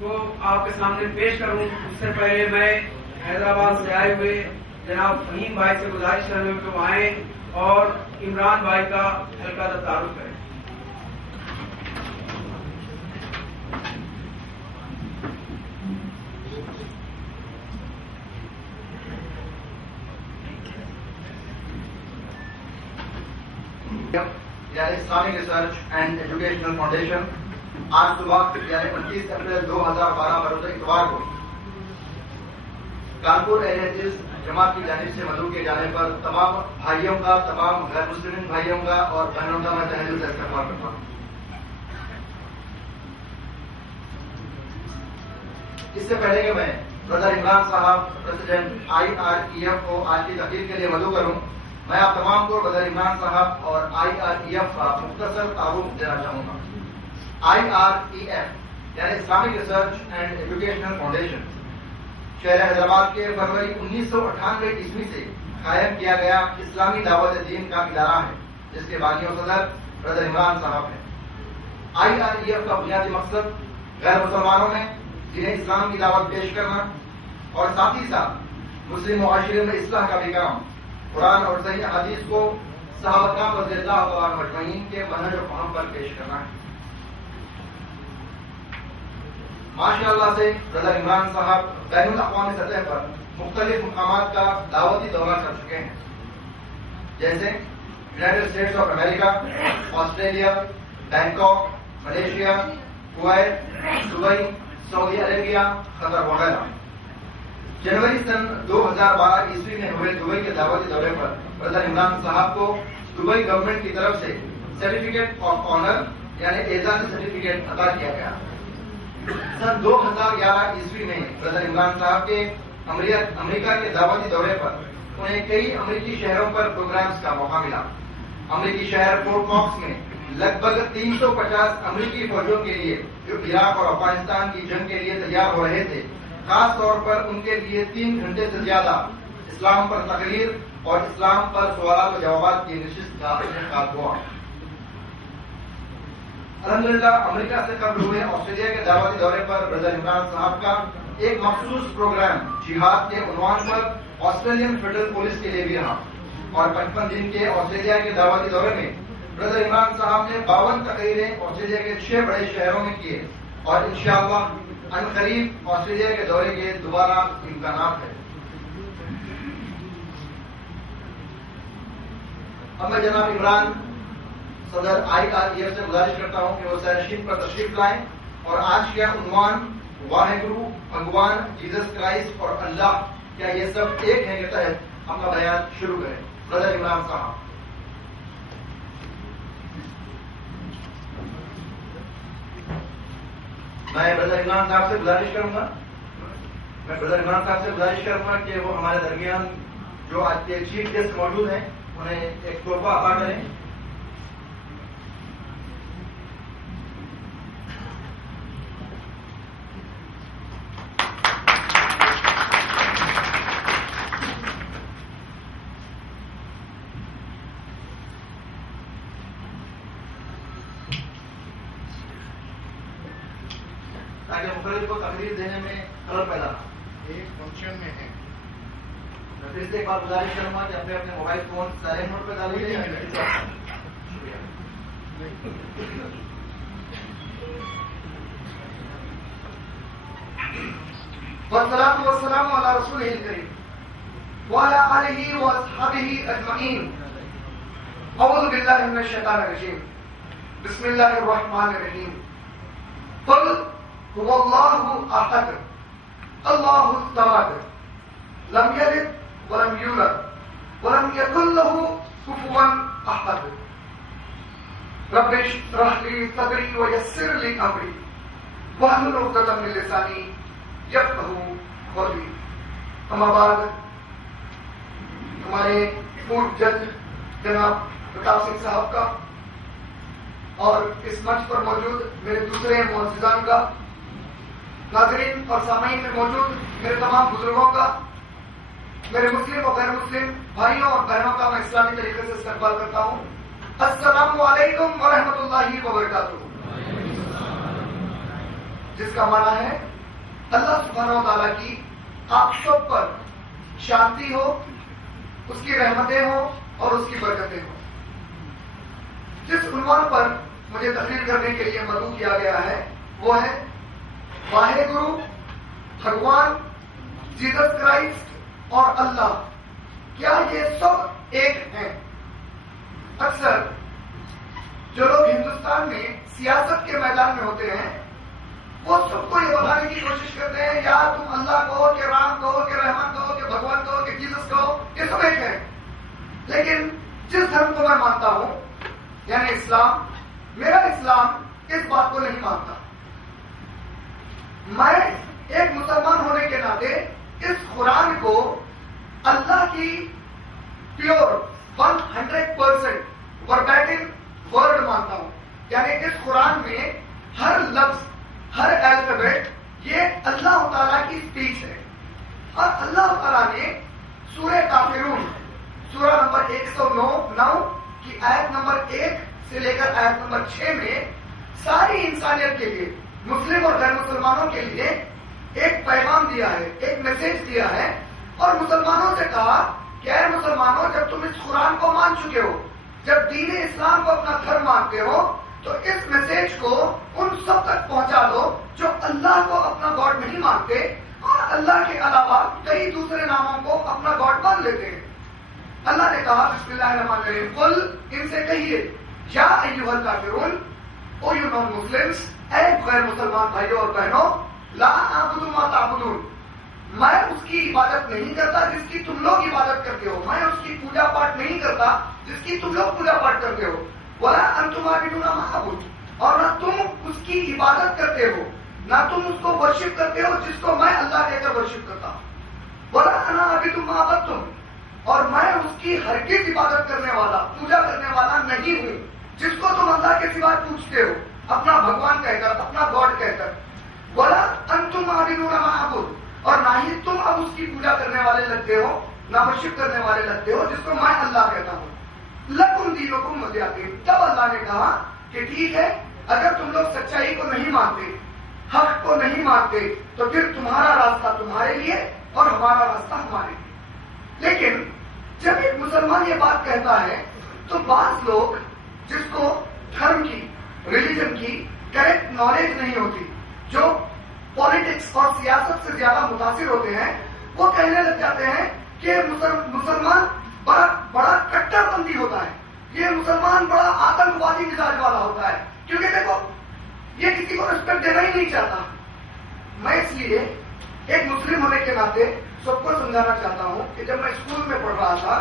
کو آپ کے سامنے پیش کروں اس سے پہلے میں حیدرآباد سے آئے ہوئے جناب فہیم بھائی سے گزارش کرنے میں وہ آئیں اور عمران بھائی کا ہلکا سا تعارف کریں. یعنی Islamic research and educational foundation آج صبح یعنی 29 اپریل 2012 بروز اتوار کو کانپور NHS جماعت کی جانب سے مدعو کیے جانے پر تمام بھائیوں کا، تمام غیر مسلم بھائیوں کا اور بہنوں کا میں تہہ دل سے استقبال کرتا ہوں. اس سے پہلے کہ میں برادر عمران صاحب پریزیڈنٹ IREF کو آج کی تقریر کے لیے مدعو کروں، میں آپ تمام کو برادر عمران صاحب اور IREF کا مختصر تعارف دینا چاہوں گا. IREF یعنی Islamic research and educational foundation شہر حیدرآباد کے فروری 1998 عیسوی سے قائم کیا گیا اسلامی دعوت دین کا ادارہ ہے، جس کے بانی و صدر برادر عمران صاحب ہیں. IREF کا بنیادی مقصد غیر مسلمانوں میں جنہیں اسلام کی دعوت پیش کرنا اور ساتھ ہی ساتھ مسلم معاشرے میں اصلاح کا بھی کام، قرآن اور صحیح حدیث کو صحابہ کرام رضی اللہ تعالیٰ عنہم اجمعین کے منہج و فہم پر پیش کرنا ہے. ماشاء اللہ سے برادر عمران صاحب بین الاقوامی سطح پر مختلف مقامات کا دعوتی دورہ کر چکے ہیں، جیسے United States of America, Australia, Bangkok, Malaysia, Kuwait, Dubai, Saudi Arabia, Qatar وغیرہ. جنوری سن 2012 عیسوی میں ہوئے دبئی کے دعوتی دورے پر برادر عمران صاحب کو دبئی گورنمنٹ کی طرف سے سرٹیفکیٹ آف آنر یعنی اعزازی سرٹیفکیٹ عطا کیا گیا. سن 2011 عیسوی میں برادر عمران صاحب کے امریکہ کے دعوتی دورے پر انہیں کئی امریکی شہروں پر پروگرامز کا موقع ملا. امریکی شہر فورٹ کاکس میں لگ بھگ 350 امریکی فوجوں کے لیے جو عراق اور افغانستان کی جنگ کے لیے تیار ہو رہے تھے، خاص طور پر ان کے لیے 3 گھنٹے سے زیادہ اسلام پر تقریر اور اسلام پر سوالات و جوابات کی نشست کا انعقاد ہوا. الحمدللہ امریکہ سے قبل ہوئے آسٹریلیا کے دعوتی دورے پر برادر عمران صاحب کا ایک مخصوص پروگرام جہاد کے عنوان پر آسٹریلین فیڈرل پولیس کے لیے بھی رہا، اور 55 دن کے آسٹریلیا کے دعوتی دورے میں برادر عمران صاحب نے 52 تقریریں آسٹریلیا کے 6 بڑے شہروں میں کیے، اور انشاءاللہ عنقریب آسٹریلیا کے دورے کے دوبارہ امکانات ہیں. اب میں جناب عمران صدر IREF سے گزارش کرتا ہوں کہ وہ سرشین پر تشریف لائیں اور آج کا عنوان واحگرو، بھگوان، جیزس کرائسٹ اور اللہ، کیا یہ سب ایک ہیں کے تحت اپنا بیان شروع کریں. برادر عمران صاحب. میں برادر عمران صاحب سے گزارش کروں گا کہ وہ ہمارے درمیان جو آج کے چیف گیسٹ موجود ہیں انہیں ایک تحفہ عطا کریں. تاکہ مخرج کو تقریر دینے میں خلل پیدا نہ. ایک فنکشن میں ہے. میں پھر سے ایک بار گزارش کروں گا کہ اپنے اپنے موبائل فون سائلنٹ موڈ پہ ڈالیے. والصلاة والسلام على رسوله الكريم وعلى آله وأصحابه أجمعين. أعوذ بالله من الشيطان الرجيم. بسم الله الرحمن الرحيم. قل هو الله أحد الله الصمد لم يلد ولم يولد ولم يكن له كفوا أحد. رب اشرح لي صدري ويسر لي أمري واحلل عقدة من لساني يفقهوا قولي. أما بعد، ہمارے پورو جج جناب پرتاپ سنگھ صاحب کا اور اس منچ پر موجود میرے دوسرے معززان کا، ناظرین اور سامعین میں موجود میرے تمام بزرگوں کا، میرے مسلم اور غیر مسلم بھائیوں اور بہنوں کا میں اسلامی طریقے سے استقبال کرتا ہوں. السلام علیکم ورحمۃ اللہ وبرکاتہ. جس کا معنی ہے اللہ سبحانہ و تعالیٰ کی آپ سب پر شانتی ہو، اس کی رحمتیں ہوں اور اس کی برکتیں ہوں۔ جس عنوان پر مجھے تقریر کرنے کے لیے مدعو کیا گیا ہے وہ ہے واحد گرو، بھگوان، جیزس کرائسٹ اور اللہ، کیا یہ سب ایک ہیں؟ اکثر جو لوگ ہندوستان میں سیاست کے میدان میں ہوتے ہیں وہ سب کو یہ بتانے کی کوشش کرتے ہیں یا تم اللہ کہو کہ رام کہو کہ رحمان کہو کہ بھگوان کہو کہ جیزس کہو، یہ سب ایک ہے۔ لیکن جس دھرم کو میں مانتا ہوں یعنی اسلام، میرا اسلام اس بات کو نہیں مانتا۔ میں ایک مسلمان ہونے کے ناطے اس قرآن کو اللہ کی پیور 100% وربیٹم ورڈ مانتا ہوں، یعنی اس قرآن میں ہر لفظ، ہر الفابیٹ یہ اللہ تعالیٰ کی اسپیچ ہے۔ اور اللہ تعالیٰ نے سورہ کافرون سورہ نمبر 109 کی آیت نمبر 1 سے لے کر آیت نمبر 6 میں ساری انسانیت کے لیے، مسلم اور غیر مسلمانوں کے لیے ایک پیغام دیا ہے، ایک میسج دیا ہے، اور مسلمانوں سے کہا کہ اے مسلمانوں، جب تم اس قرآن کو مان چکے ہو، جب دین اسلام کو اپنا دھرم مانتے ہو، تو اس میسج کو ان سب تک پہنچا دو جو اللہ کو اپنا گاڈ نہیں مانتے اور اللہ کے علاوہ کئی دوسرے ناموں کو اپنا گاڈ مان لیتے ہیں۔ اللہ نے کہا بسم اللہ الرحمن الرحیم، قل، ان سے کہیے، یا ایھا الکافرون، او یو نان مسلمس، اے غیر مسلمان بھائیوں اور بہنوں، لا اعبد ما تعبدون، میں اس کی عبادت نہیں کرتا جس کی تم لوگ عبادت کرتے ہو، میں اس کی پوجا پاٹ نہیں کرتا جس کی تم لوگ پوجا پاٹ کرتے ہو، ولا انتم عابدون ما اعبد، اور نہ تم اس کی عبادت کرتے ہو، نہ تم اس کو ورشپ کرتے ہو جس کو میں اللہ کہہ کر ورشپ کرتا ہوں، ولا انا عابد ما عبدتم، اور میں اس کی ہرگز عبادت کرنے والا، پوجا کرنے والا نہیں ہوں جس کو تم اللہ کے سوا پوچھتے ہو اپنا بھگوان کہہ کر، اپنا گاڈ کہہ کر، ولا انتم عابدون ما اعبد، اور نہ ہی تم اب اس کی پوجا کرنے والے لگتے ہو، نہ ورشپ کرنے والے لگتے ہو جس کو میں اللہ کہتا ہوں، لکم دینکم ولیہ دین۔ تب اللہ نے کہا کہ ٹھیک ہے، اگر تم لوگ سچائی کو نہیں مانتے، حق کو نہیں مانتے، تو پھر تمہارا راستہ تمہارے لیے اور ہمارا راستہ ہمارے لیے۔ لیکن جب ایک مسلمان یہ بات کہتا ہے تو بعض لوگ جس کو دھرم کی، ریلیجن کی کریکٹ نالج نہیں ہوتی، جو پالیٹکس اور سیاست سے زیادہ متاثر ہوتے ہیں، وہ کہنے لگ جاتے ہیں کہ مسلمان بڑا کٹر پنتھی ہوتا ہے، یہ مسلمان بڑا آتنکوادی مزاج والا ہوتا ہے، کیونکہ دیکھو یہ کسی کو ریسپیکٹ دینا ہی نہیں چاہتا۔ میں اس لیے ایک مسلم ہونے کے ناطے سب کو سمجھانا چاہتا ہوں کہ جب میں اسکول میں پڑھ رہا تھا،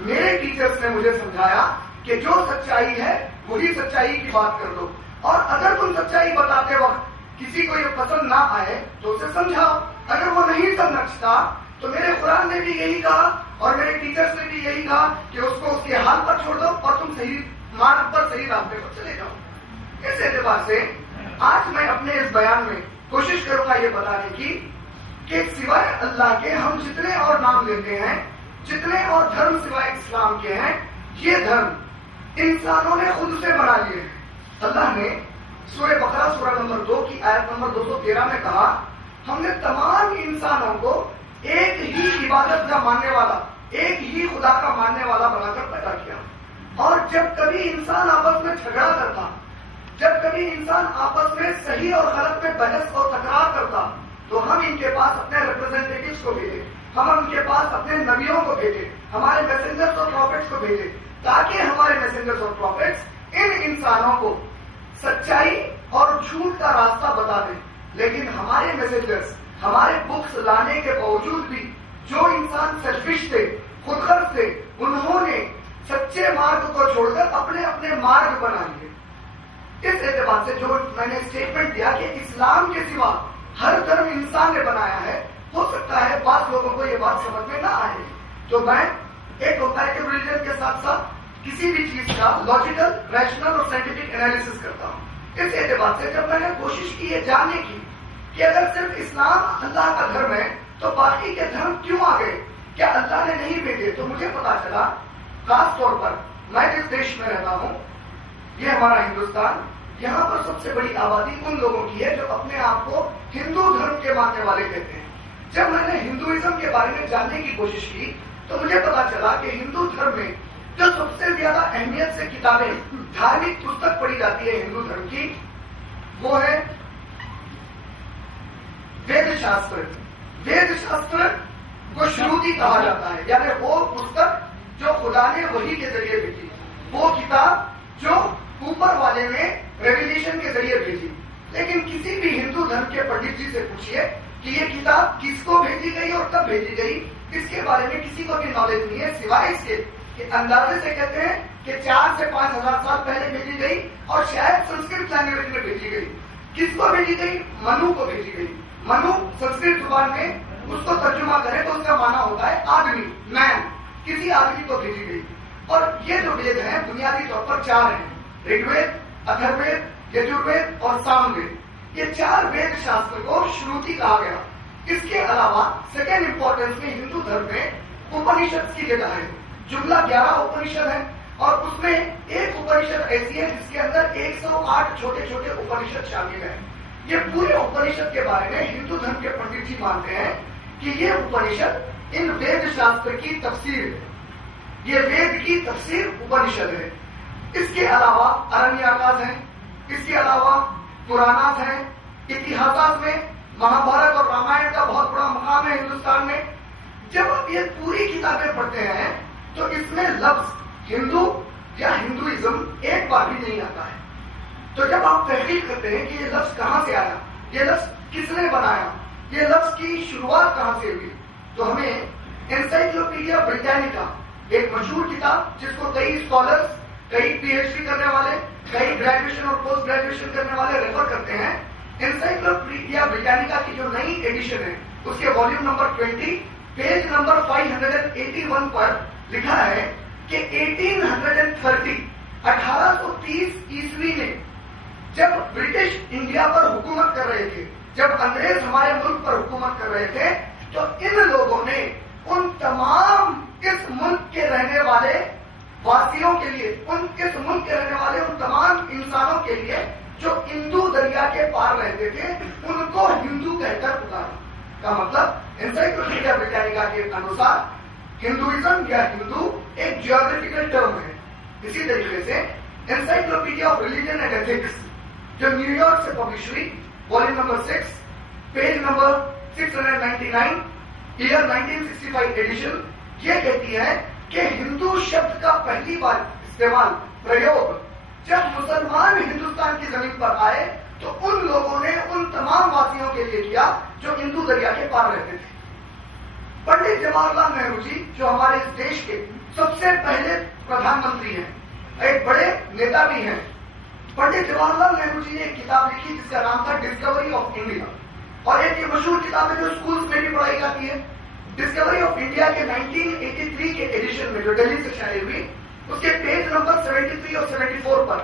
میرے ٹیچرز نے مجھے سمجھایا کہ جو سچائی ہے وہی سچائی کی بات کر دو، اور اگر تم سچائی بتاتے وقت کسی کو یہ پسند نہ آئے تو اسے سمجھاؤ، اگر وہ نہیں سمجھتا تو میرے قرآن نے بھی یہی کہا اور میرے ٹیچرز نے بھی یہی کہا کہ اس کو اس کے حال پر چھوڑ دو اور تم صحیح مارگ پر، صحیح راستے پر چلے جاؤ۔ اس اعتبار سے آج میں اپنے اس بیان میں کوشش کروں گا یہ بتانے کی کہ سوائے اللہ کے ہم جتنے اور نام لیتے ہیں، جتنے اور دھرم سوائے اسلام کے ہیں، یہ دھرم انسانوں نے خود سے بنا لیے ہیں۔ اللہ نے سورہ بقرہ سورہ نمبر 2 کی آیت نمبر 213 میں کہا، ہم نے تمام انسانوں کو ایک ہی عبادت کا ماننے والا، ایک ہی خدا کا ماننے والا بنا کر پیدا کیا، اور جب کبھی انسان آپس میں جھگڑا کرتا، جب کبھی انسان آپس میں صحیح اور غلط میں بحث اور تکرار کرتا، تو ہم ان کے پاس اپنے ریپرزینٹیٹیوز کو بھیجے، ہم ان کے پاس اپنے نبیوں کو بھیجے، ہمارے میسنجرز اور پروفیٹس کو بھیجے، تاکہ ہمارے میسنجرز اور پروفیٹس ان انسانوں کو سچائی اور جھوٹ کا راستہ بتا دیں۔ لیکن ہمارے میسنجرز، ہمارے بکس لانے کے باوجود بھی جو انسان سیلفش تھے، خود غرض تھے، انہوں نے سچے مارگ کو چھوڑ کر اپنے اپنے مارگ بنا لیے۔ اس اعتبار سے جو میں نے اسٹیٹمنٹ دیا کہ اسلام کے سوا ہر دھرم انسان نے بنایا ہے، ہو سکتا ہے بعض لوگوں کو یہ بات سمجھ میں نہ آئے، تو میں ایک کمپیریٹو ریلیجن کے ساتھ ساتھ کسی بھی چیز کا لاجیکل، ریشنل اور سائنٹیفک انالیسس کرتا ہوں۔ اس اعتبار سے جب میں نے کوشش کی یہ جاننے کی کہ اگر صرف اسلام اللہ کا دھرم ہے تو باقی کے دھرم کیوں آ گئے، کیا اللہ نے نہیں بھیجے، تو مجھے پتا چلا خاص طور پر میں جس دیش میں رہتا ہوں، یہ ہمارا ہندوستان، یہاں پر سب سے بڑی آبادی ان لوگوں کی ہے جو اپنے آپ کو ہندو دھرم کے ماننے والے کہتے ہیں. جب میں نے ہندوازم کے بارے میں جاننے کی کوشش کی تو مجھے پتا چلا کہ ہندو دھرم میں جو سب سے زیادہ اہمیت سے کتابیں دھارمک پستک پڑھی جاتی ہے ہندو دھرم کی، وہ ہے وید شاستر. وید شاستر کو شروتی کہا جاتا ہے، یعنی وہ پستک جو خدا نے وحی کے ذریعے بھیجی، وہ کتاب جو اوپر والے نے ریویلیشن کے ذریعے بھیجی. لیکن کسی بھی ہندو دھرم کے پنڈت جی سے پوچھیے کہ یہ کتاب کس کو بھیجی گئی اور کب بھیجی گئی، اس کے بارے میں کسی کو بھی نالج نہیں ہے، سوائے اس کے کہ اندازے سے کہتے ہیں کہ 4 سے 5,000 سال پہلے بھیجی گئی اور شاید سنسکرت لینگویج میں بھیجی گئی. کس کو بھیجی گئی؟ منو کو بھیجی گئی. منو سنسکرت زبان میں اس کو ترجمہ کرے تو اس کا معنی ہوتا ہے آدمی، مین. کسی آدمی کو بھیجی گئی. اور یہ جو وید ہیں بنیادی طور پر 4 ہیں: رگ وید، اتھر وید، یجوروید اور سام وید. یہ 4 وید شاستر کو شروتی کہا گیا. اس کے علاوہ سیکنڈ امپورٹنس میں ہندو دھرم میں اپنشد کی جگہ ہے. جملہ 11 اپنشد ہے اور اس میں ایک اپنشد ایسی ہے جس کے اندر 108 چھوٹے چھوٹے اپنشد شامل ہیں. یہ پورے اپنشد کے بارے میں ہندو دھرم کے پنڈت جی مانتے ہیں کہ یہ اپنشد ان وید شاستر کی تفسیر ہے. یہ وید کی تفسیر اپنشد ہے. اس کے علاوہ ارنیاکاس ہیں، اس کے علاوہ پراناس ہیں. اتہاسات میں مہابھارت اور رامائن کا بہت بڑا مقام ہے ہندوستان میں. جب آپ یہ پوری کتابیں پڑھتے ہیں تو اس میں لفظ ہندو یا ہندوازم ایک بار بھی نہیں آتا ہے. تو جب آپ تحقیق کرتے ہیں کہ یہ لفظ کہاں سے آیا، یہ لفظ کس نے بنایا، یہ لفظ کی شروعات کہاں سے ہوئی، تو ہمیں انسائکلوپیڈیا بریٹینیکا، ایک مشہور کتاب جس کو کئی اسکالرز، کئی پی ایچ ڈی کرنے والے، کئی گریجویشن اور پوسٹ گریجویشن کرنے والے ریفر کرتے ہیں. انسائکلوپیڈیا بریٹینیکا کی جو نئی ایڈیشن ہے اس کے والیوم نمبر 20 پیج نمبر 581 پر لکھا ہے کہ 1830 عیسوی میں جب برٹش انڈیا پر حکومت کر رہے تھے، جب انگریز ہمارے ملک پر حکومت کر رہے تھے، تو ان لوگوں نے ان تمام اس ملک کے رہنے والے واسیوں کے لیے، اس ملک کے رہنے والے ان تمام انسانوں کے لیے جو ہندو دریا کے پار رہتے تھے، ان کو ہندو کہہ کر پکارا. کا مطلب انسائکلوپیڈیا بریٹینیکا کے انوسار ہندوازم یا ہندو ایک جیوگرافیکل ٹرم ہے. اسی طریقے سے encyclopedia of religion and ethics جو نیو یارک سے پبلش ہوئی، volume number 6 page number 699 year 1965 edition, یہ کہتی ہے کہ ہندو شبد کا پہلی بار استعمال، پریوگ جب مسلمان ہندوستان کی زمین پر آئے تو ان لوگوں نے ان تمام واسیوں کے لیے کیا جو ہندو دریا کے پار رہتے تھے. پنڈت جواہر لال نہرو جی جو ہمارے اس دیش کے سب سے پہلے پردھان منتری ہیں، ایک بڑے نیتا بھی ہیں. پنڈت جواہر لال نہرو جی نے ایک کتاب لکھی جس کا نام تھا ڈسکوری آف انڈیا، اور ایک یہ مشہور کتاب ہے جو اسکولز میں بھی پڑھائی جاتی ہے. ڈسکوری آف انڈیا کے 1983 کے ایڈیشن میں جو دہلی سے شائع ہوئی، اس کے پیج نمبر 73 اور 74 پر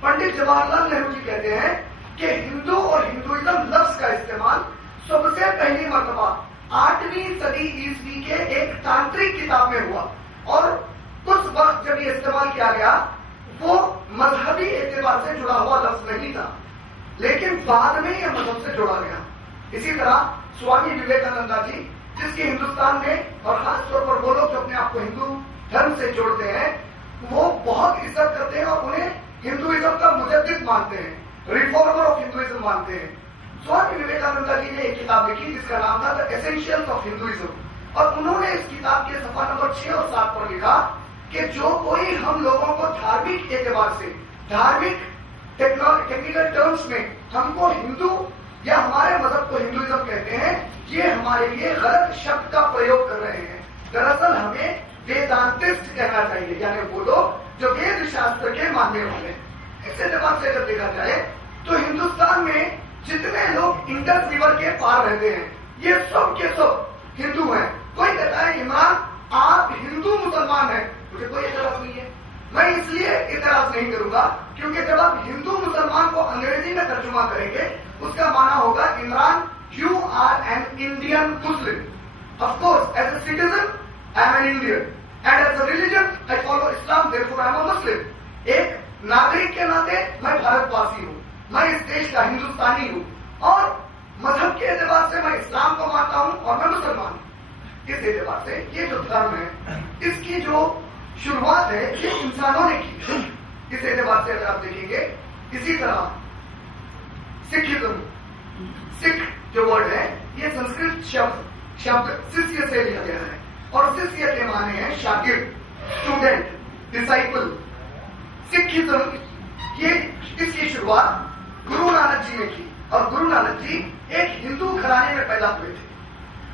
پنڈت جواہر لال نہرو جی کہتے ہیں کہ ہندو اور ہندوازم لفظ کا استعمال سب سے پہلی مرتبہ 8ویں صدی عیسوی کے ایک تانترک کتاب میں ہوا، اور اس وقت جب یہ استعمال کیا گیا وہ مذہبی اعتبار سے جڑا ہوا لفظ نہیں تھا، لیکن بعد میں یہ مذہب سے جوڑا گیا. اسی طرح سوامی وویکانندا جی جس کی ہندوستان میں اور خاص طور پر وہ لوگ جو اپنے آپ کو ہندو دھرم سے جوڑتے ہیں وہ بہت عزت کرتے ہیں اور انہیں ہندوازم کا مجدد مانتے ہیں، ریفارمر آف ہندوازم مانتے ہیں. سوامی وویکانندا جی نے ایک کتاب لکھی جس کا نام تھا دا ایسینشیلز آف ہندوازم، اور انہوں نے اس کتاب کے صفحہ نمبر 6 اور 7 پر لکھا کہ جو کوئی ہم لوگوں کو دھارمک اعتبار سے، دھارمک ٹیکنیکل ٹرمز میں ہم کو ہندو یا ہمارے مذہب کو ہندوازم کہتے ہیں، یہ ہمارے لیے غلط شبد کا پریوگ کر رہے ہیں. دراصل ہمیں ویدانتسٹ کہنا چاہیے، یعنی وہ لوگ جو وید شاستر کے ماننے والے ہیں. اس اعتبار سے اگر دیکھا جائے تو ہندوستان میں جتنے لوگ انڈس ریور کے پار رہتے ہیں یہ سب کے سب ہندو ہیں. کوئی کہتا ہے عمران آپ ہندو مسلمان ہیں، مجھے کوئی اعتراض نہیں ہے. میں اس لیے اعتراض نہیں کروں گا کیونکہ جب آپ ہندو مسلمان کو انگریزی میں ترجمہ کریں گے اس کا معنی ہوگا Imran you are an Indian Muslim. Of course as a citizen I am an Indian and as a religion I follow Islam, therefore I am a Muslim. ایک ناگرک کے ناطے میں بھارت واسی ہوں. میں اس دیش کا ہندوستانی ہوں اور مذہب کے اعتبار سے میں اسلام کو مانتا ہوں اور میں مسلمان ہوں. اس اعتبار سے یہ جو دھرم ہے اس کی جو شروعات ہے یہ انسانوں نے کی. اس اعتبار سے اگر آپ دیکھیں گے اسی طرح سکھزم، سکھ جو ورڈ ہے یہ سنسکرت شبد سسیہ سے لیا گیا ہے اور سسیہ کے معنی ہے شاگرد، اسٹوڈنٹ، ڈسائپل. سکھزم یہ اس کی شروعات گرو نانک جی نے کی اور گرو نانک جی ایک ہندو گھرانے میں پیدا ہوئے تھے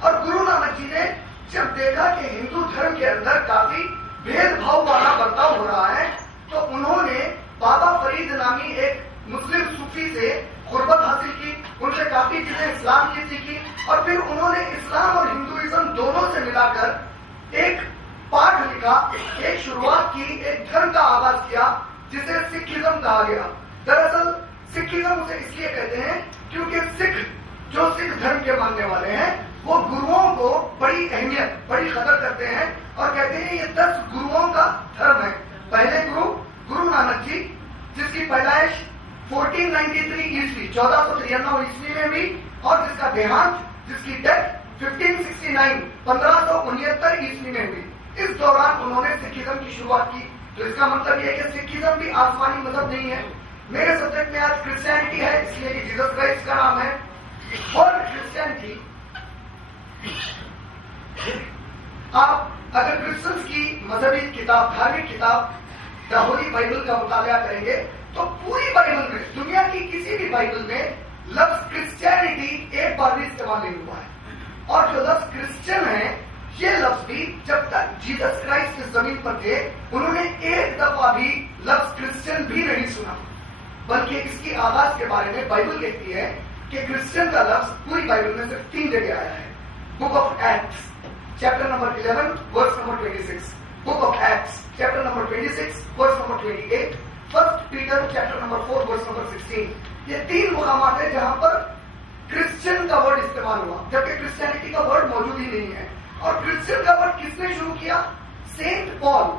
اور گرو نانک جی نے جب دیکھا کہ ہندو دھرم کے اندر کافی بھید بھاؤ والا برتاؤ ہو رہا ہے تو انہوں نے بابا فرید نامی ایک مسلم صوفی سے قربت حاصل کی، ان سے کافی چیزیں اسلام کی سیکھی اور پھر انہوں نے اسلام اور ہندوازم دونوں سے ملا کر ایک پاٹھ لکھا، ایک شروعات کی، ایک دھرم کا آغاز کیا جسے سکھزم کہا گیا. دراصل سکھزم اسے اس لیے کہتے ہیں کیونکہ سکھ جو سکھ دھرم کے ماننے والے ہیں وہ گروؤں کو بڑی اہمیت، بڑی قدر کرتے ہیں اور کہتے ہیں یہ 10 گروؤں کا دھرم ہے. پہلے گرو نانک جی جس کی پیدائش 1493 عیسوی 1493 عیسوی میں بھی اور جس کا دیہانت، جس کی ڈیتھ 1569 1569 عیسوی میں ہوئی. اس دوران انہوں نے سکھزم کی شروعات کی. تو اس کا مطلب یہ ہے کہ سکھزم بھی آسمانی مذہب نہیں ہے. میرے سبجیکٹ میں آج کرسچینٹی ہے اس لیے کہ جیسس کرائسٹ کا نام ہے اور کرسچینٹی. آپ اگر کرسچنس کی مذہبی کتاب، دھارمک کتاب دا ہولی بائبل کا مطالعہ کریں گے تو پوری بائبل میں، دنیا کی کسی بھی بائبل میں لفظ کرسچینٹی ایک بار بھی استعمال نہیں ہوا ہے. اور جو لفظ کرسچن ہے یہ لفظ بھی جب تک جیسس کرائسٹ اس زمین پر تھے انہوں نے ایک دفعہ بھی لفظ کرسچن بھی نہیں سنا. بلکہ اس کی آغاز کے بارے میں بائبل کہتی ہے کہ کرسچن کا لفظ پوری بائبل میں صرف 3 جگہ آیا ہے. Book of Acts chapter number 11 verse number 26، book of Acts chapter number 26 verse number 28، first Peter chapter number 4 verse number 16. یہ 3 مقامات ہیں جہاں پر کرسچن کا ورڈ استعمال ہوا جبکہ کرسچینٹی کا ورڈ موجود ہی نہیں ہے. اور کرسچن کا ورڈ کس نے شروع کیا؟ سینٹ پال،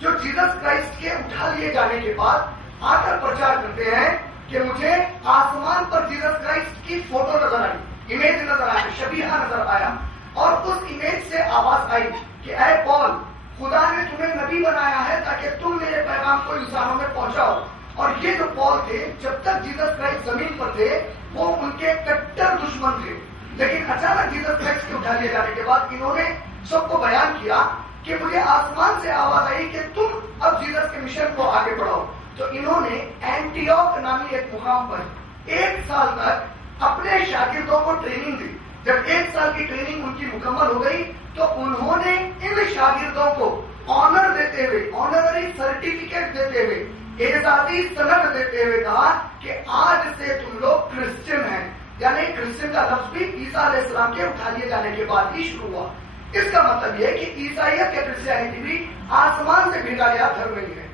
جو جیسس کرائسٹ کے اٹھا لیے جانے کے بعد آ کر پرچار کرتے ہیں کہ مجھے آسمان پر جیسس کرائسٹ کی فوٹو نظر آئی، امیج نظر آیا، شبیہ نظر آیا اور اس امیج سے آواز آئی کہ اے پال، خدا نے تمہیں نبی بنایا ہے تاکہ تم میرے پیغام کو انسانوں میں پہنچاؤ. اور یہ جو پال تھے جب تک جیسس کرائسٹ زمین پر تھے وہ ان کے کٹر دشمن تھے، لیکن اچانک جیسس کرائسٹ کے اٹھا لیے جانے کے بعد انہوں نے سب کو بیان کیا کہ مجھے آسمان سے آواز آئی کہ تم اب جیسس کے مشن کو آگے بڑھاؤ. تو انہوں نے اینٹیوک نامی ایک مقام پر 1 سال تک اپنے شاگردوں کو ٹریننگ دی. جب 1 سال کی ٹریننگ ان کی مکمل ہو گئی تو انہوں نے ان شاگردوں کو آنر دیتے ہوئے، آنرری سرٹیفکیٹ دیتے ہوئے، اعزازی سند دیتے ہوئے کہا کہ آج سے تم لوگ کرسچن ہیں. یعنی کرسچن کا لفظ بھی عیسیٰ علیہ السلام کے اٹھا لیے جانے کے بعد ہی شروع ہوا. اس کا مطلب یہ ہے کہ عیسائیت یا کرسچینٹی بھی آسمان سے بھیجا گیا دھرم نہیں ہے.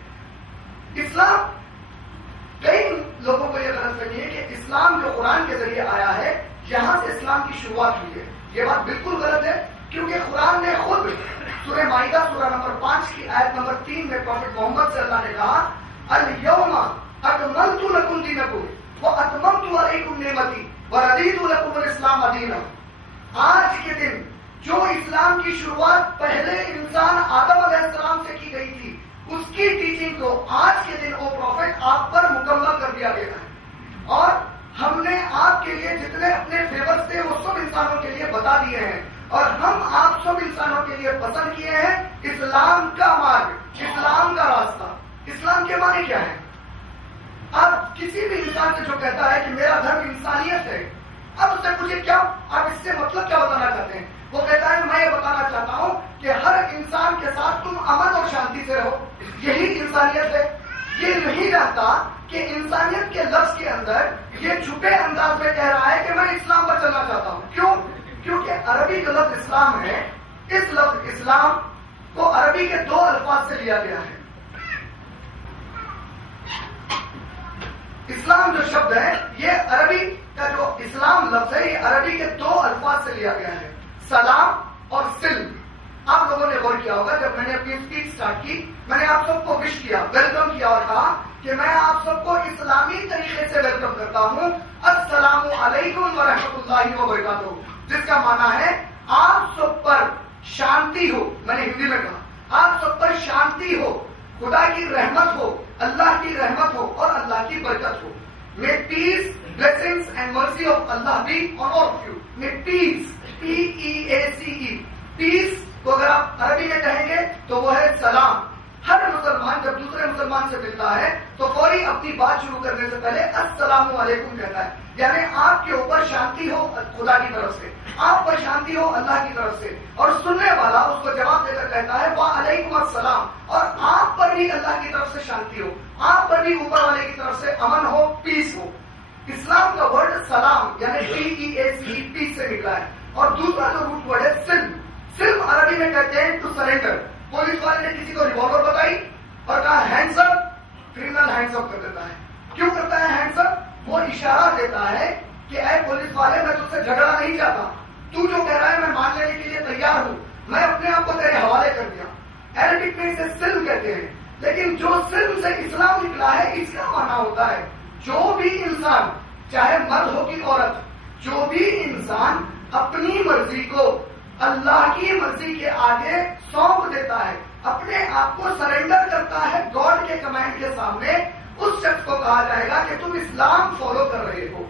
اسلام، کئی لوگوں کو یہ غلط فہمی ہے کہ اسلام جو قرآن کے ذریعے آیا ہے یہاں سے اسلام کی شروعات ہوئی ہے. یہ بات بالکل غلط ہے کیونکہ قرآن نے خود سورہ مائدہ سورہ نمبر 5 کی آیت نمبر 3 میں پروفٹ محمد صلی اللہ نے کہا الیوم اکملت لکم دینکم واتممت علیکم نعمتی ورضیت لکم الاسلام دینا. آج کے دن جو اسلام کی شروعات پہلے انسان آدم علیہ السلام سے کی گئی تھی اس کی ٹیچنگ کو آج کے دن وہ پروفٹ آپ پر مکمل کر دیا گیا ہے اور ہم نے آپ کے لیے جتنے اپنے فیور تھے وہ سب انسانوں کے لیے بتا دیے ہیں اور ہم آپ سب انسانوں کے لیے پسند کیے ہیں اسلام کا مارگ، اسلام کا راستہ. اسلام کے معنی کیا ہے؟ آپ کسی بھی انسان سے جو کہتا ہے کہ میرا دھرم انسانیت ہے، اب اس سے پوچھے کیا آپ اس سے مطلب کیا بتانا چاہتے ہیں؟ وہ کہتا ہے میں یہ بتانا چاہتا ہوں کہ ہر انسان کے ساتھ تم امن اور شانتی سے رہو، یہی انسانیت ہے. یہ نہیں جانتا کہ انسانیت کے لفظ کے اندر یہ چھپے انداز میں کہہ رہا ہے کہ میں اسلام پر چلنا چاہتا ہوں. کیوں؟ کیونکہ عربی جو لفظ اسلام ہے، اس لفظ اسلام کو عربی کے 2 الفاظ سے لیا گیا ہے. اسلام جو شبد ہے یہ عربی کا جو اسلام لفظ ہے یہ عربی کے 2 الفاظ سے لیا گیا ہے، سلام اور سلم. آپ لوگوں نے غور کیا ہوگا جب میں نے اپنی اسپیچ سٹارٹ کی میں نے آپ سب کو وش کیا، ویلکم کیا اور کہا کہ کہ میں آپ سب کو اسلامی طریقے سے ویلکم کرتا ہوں، السلام علیکم ورحمۃ اللہ وبرکاتہ، جس کا معنی ہے آپ سب پر شانتی ہو. میں نے ہندی میں کہا آپ سب پر شانتی ہو، خدا کی رحمت ہو، اللہ کی رحمت ہو اور اللہ کی برکت ہو. May peace, blessings and mercy of Allah be on all of you. May peace, P-E-A-C-E, peace کو اگر آپ عربی میں کہیں گے تو وہ ہے سلام. ہر مسلمان جب دوسرے مسلمان سے ملتا ہے تو فوری اپنی بات شروع کرنے سے پہلے السلام علیکم کہتا ہے، یعنی آپ کے اوپر شانتی ہو خدا کی طرف سے، آپ پر شانتی ہو اللہ کی طرف سے. اور سننے والا اس کو جواب دے کر کہتا ہے وعلیکم السلام، اور آپ پر بھی اللہ کی طرف سے شانتی ہو، آپ پر بھی اوپر والے کی طرف سے امن ہو، پیس ہو. اسلام کا ورڈ سلام یعنی P-E-A-C-E پیس سے نکلا ہے. اور دوسرا جو روٹ ورڈ ہے سلم. سلم عربی میں کہتے ہیں ٹو سرینڈر. پولیس والے نے کسی کو ریوالور بتائی اور کہا ہینڈز اپ، کرمنل ہینڈز اپ کر دیتا ہے. کیوں کرتا ہے ہینڈز اپ؟ وہ اشارہ دیتا ہے کہ اے پولیس والے میں تجھ سے جھگڑا نہیں چاہتا، تو جو کہہ رہا ہے میں مان لینے کے لیے تیار ہوں، میں اپنے آپ کو تیرے حوالے کر دیا. عربک میں اسے سلم کہتے ہیں. لیکن جو سلم سے اسلام نکلا ہے اس کا معنی ہوتا ہے جو بھی انسان چاہے مرد ہو کی عورت، جو بھی انسان اپنی مرضی کو اللہ کی مرضی کے آگے سونپ دیتا ہے، اپنے آپ کو سرنڈر کرتا ہے گاڈ کے کمانڈ کے سامنے، اس شخص کو کہا جائے گا کہ تم اسلام فالو کر رہے ہو.